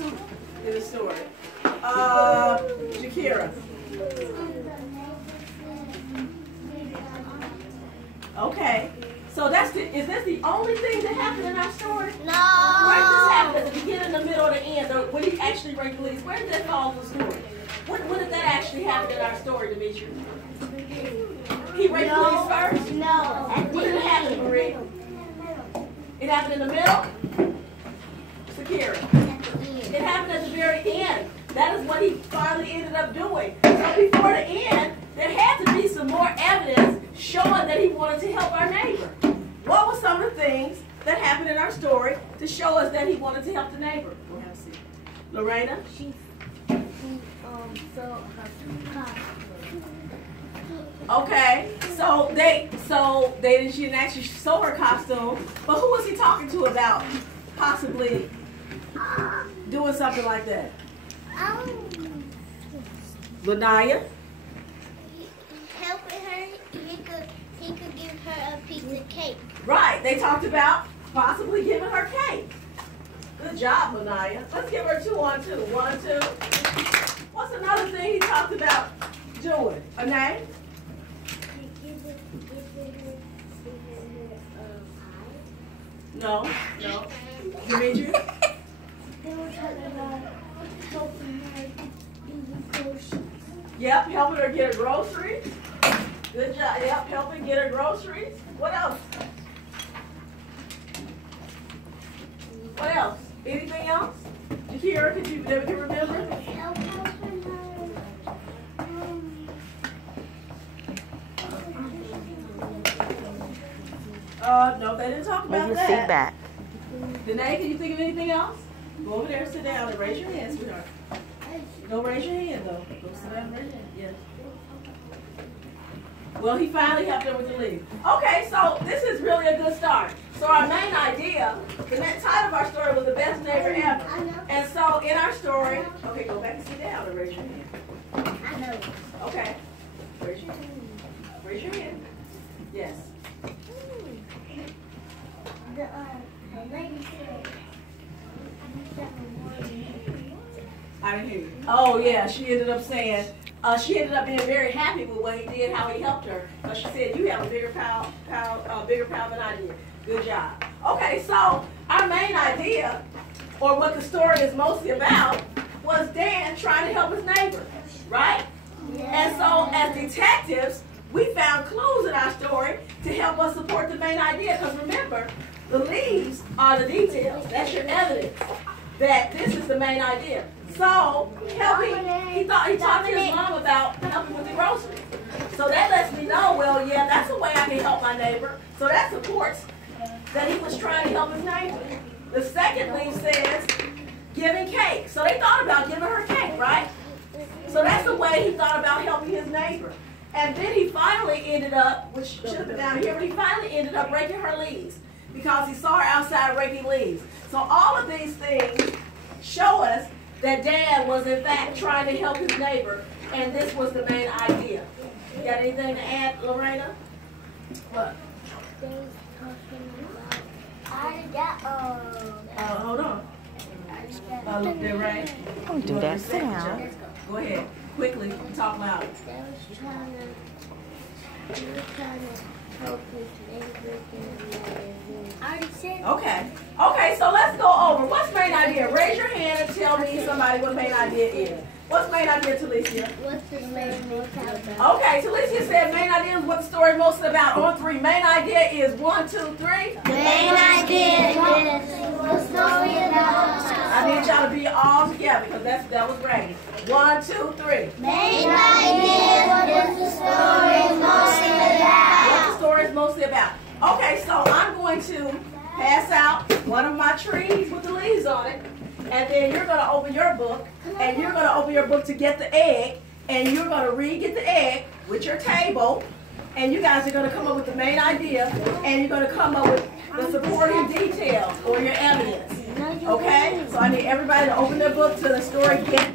else in the story? Shakira. Okay. So is this the only thing that happened in our story? No. Where did this happen? At the beginning, the middle, or the end? Or when he actually raked the leaves? Where did that fall in the story? When did that actually happen in our story, Demetri? He raked the leaves first? No. When did it happen, Marie? It happened in the middle? Shakira. It happened at the very end. That is what he finally ended up doing. So before the end, there had to be some more evidence showing that he wanted to help our neighbor. What were some of the things that happened in our story to show us that he wanted to help the neighbor? We'll have to see. Lorena? She sewed her costume. Okay, she didn't actually sew her costume, but who was he talking to about possibly doing something like that? Lanaya? Helping her, he could give her a piece of cake. Right, they talked about possibly giving her cake. Good job, Lanaya. Let's give her 2 on 2. 1, 2. What's another thing he talked about doing? A name? No. Demetri? They were talking about helping her do the groceries. Yep, helping her get her groceries. Good job. Yep, helping get her groceries. What else? What else? Anything else? Shakira, could you remember? No, they didn't talk about that. Feedback. Danae, can you think of anything else? Go over there, sit down, and raise your hand, sweetheart. Don't raise your hand, though. Go sit down and raise your hand. Yes. Well, he finally helped her with the lead. Okay, so this is really a good start. So our main idea, the title of our story was The Best Neighbor Ever. And so in our story, okay, go back and sit down and raise your hand. I know. Okay. Raise your hand. Raise your hand. Yes. The lady said, I didn't hear you. Oh, yeah, she ended up saying, she ended up being very happy with what he did, how he helped her. She said, you have a bigger pile than I did. Good job. Okay, so our main idea, or what the story is mostly about, was Dan trying to help his neighbor, right? Yeah. And so as detectives, we found clues in our story to help us support the main idea. Because remember, the leaves are the details. That's your evidence that this is the main idea. So he talked to his mom about helping with the groceries. So that lets me know, well, yeah, that's a way I can help my neighbor. So that supports that he was trying to help his neighbor. The second leaf says giving cake. So they thought about giving her cake, right? So that's the way he thought about helping his neighbor. And then he finally ended up, which should have been down here, but he finally ended up raking her leaves because he saw her outside raking leaves. So all of these things show us that Dan was in fact trying to help his neighbor, and this was the main idea. You got anything to add, Lorena? What? they was talking about, I got, Hold on. They're right. Don't do that. Sit down. Go ahead. Quickly. Talk loud. they was trying to help his neighbor I already said. Okay. Okay, so let's go over. What's main idea? Raise your hand and tell me somebody what main idea is. What's main idea, Talicia? What's the main idea? Okay, Talicia said main idea is what the story is mostly about. On 3. Main idea is 1, 2, 3. Main idea is what the story about. I need y'all to be all together because that was great. 1, 2, 3. Main idea is what the story is mostly about. What the story is mostly about. Okay, so I'm going to pass out one of my trees with the leaves on it. And then you're going to open your book, and you're going to open your book to get the egg, and you're going to get the egg with your table, and you guys are going to come up with the main idea, and you're going to come up with the supporting details or your evidence. Okay? So I need everybody to open their book to the story Get